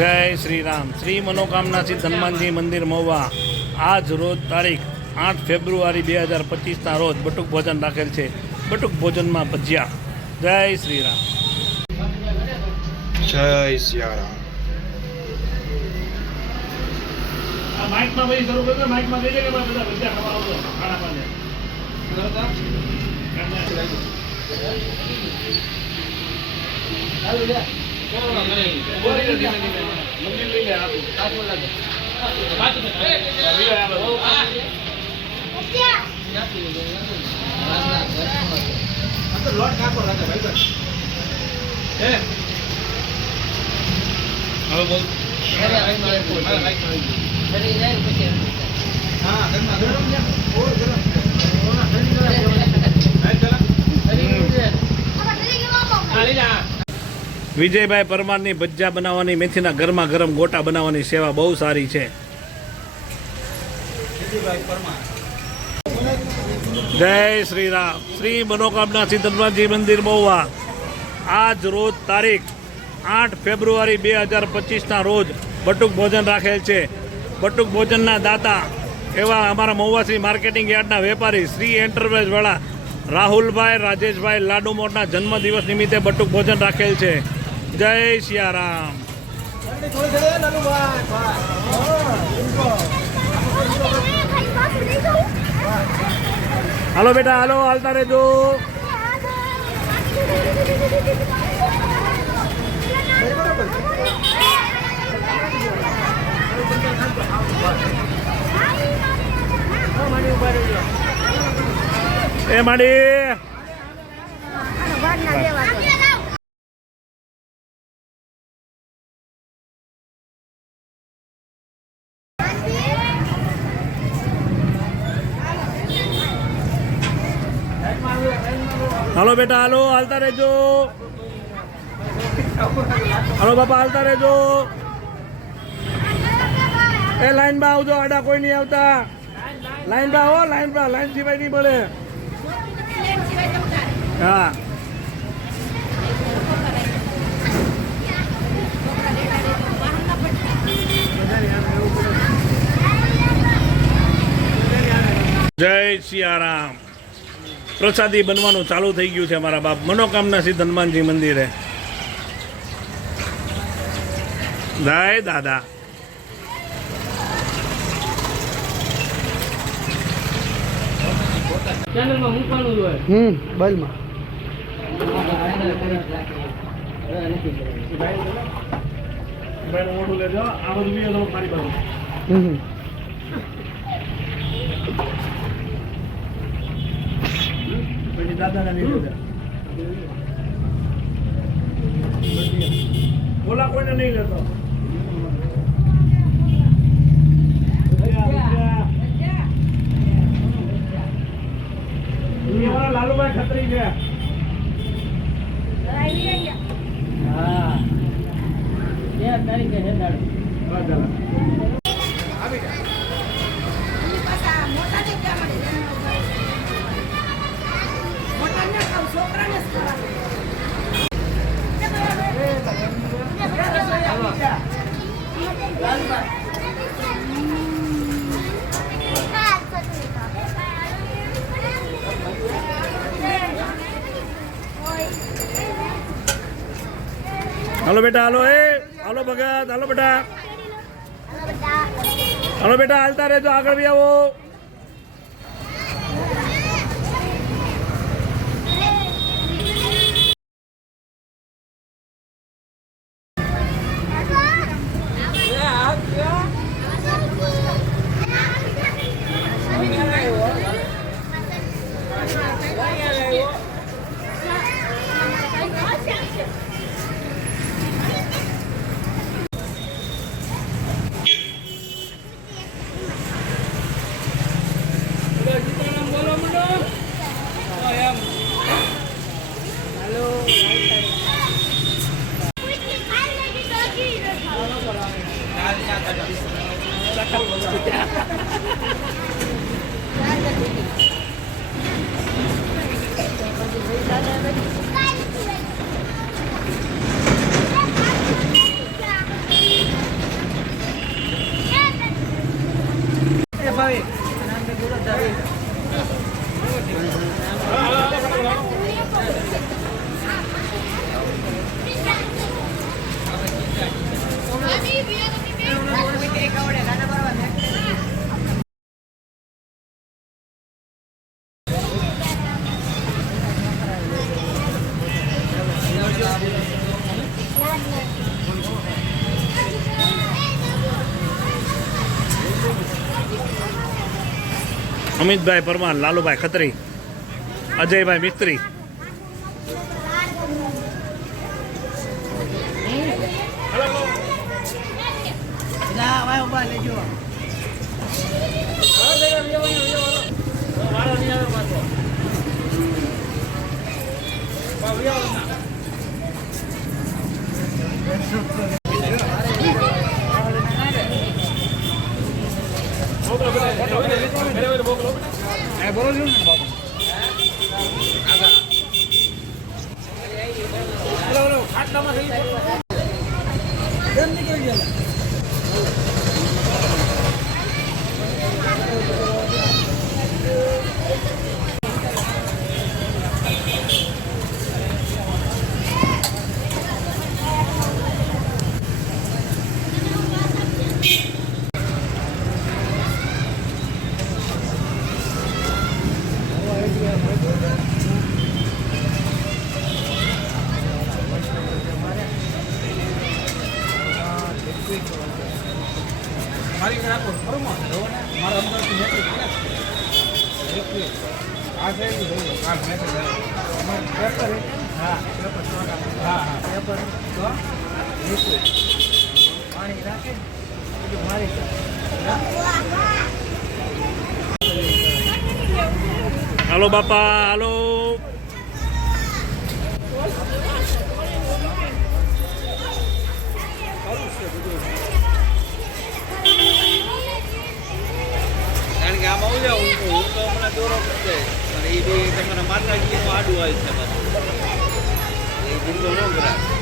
जय श्री राम। श्री मनोकामना सिद्ध हनुमान जी मंदिर महुआ आज रोज तारीख 8 फेब्रुआरी 2025 रोज बटुक भोजन राखेल है। बटुक भोजन में भजिया। जय श्री राम। जय सिया राम। माइक में भाई शुरू कर दो। माइक में दे देगा मैं बता भजिया खावा आओ खाना पाने हेलो ले बोल दे मंदिर ले ले आप साथ बोला दे बात में अभी आया बस भजिया अंदर लौट खा को रखा भाई बस ए अब बोल अरे भाई मारे बोल मारा माइक में अरे इधर कुछ हां गरमा और गरम होना ठंडी करा चला अरे अरे जा विजयभाई परमार भज्जा बनावानी मेथीना गरमा गरम गोटा बनावानी सेवा बहु सारी है। जय श्री राम। श्री मनोकामना सिद्ध हनुमान जी मंदिर महुआ आज रोज तारीख 8 फेब्रुआरी 2025 रोज बटुक भोजन राखेल है। बटुक भोजन दाता एवं अमरा महुआ श्री मार्केटिंग यार्डना वेपारी श्री एंटरप्राइज वाला राहुल भाई राजेश भाई लाडू मोटना जन्मदिवस निमित्ते बटुक भोजन राखेल है। जय सिया राम। हेलो बेटा हेलो हालता रे जो ए माड़ी हेलो बेटा हेलो हालता रेजो। हेलो बापा हालता रेजो। ए लाइन में आवजो आडा कोई नहीं आवता। लाइन में आओ लाइन में लाइन सिवाय नहीं बोले। हाँ जय सिया राम। प्रसादी बनवानुं चालू थई गयुं छे। अमारा बाप मनोकामना सिद्ध हनुमान जी मंदिर है। जय दादा। चैनल में मूकवानुं जोईए। बैल में बैल मोटुं लेजो। आ बधुं वीडियो तो मारी बाजू दादा ने बोला कोई नहीं लेता। लालू भाई खतरी है। हाँ तारीख है हेलो बेटा हेलो ए हेलो भगत हेलो बेटा हेलो बेटा हालता रहे जो आगे भी आओ। અમિતભાઈ પરમાર, લાલુભાઈ ખત્રી, અજયભાઈ મિસ્ત્રી. હાલો બાપા, હાલો. કારણ કે આમાં હું જાઉં હું તો હમણાં દોરો કરશે અને એ બી તમારા માતાજીનું આડું આવી છે એ બિંદુ ન કરાય.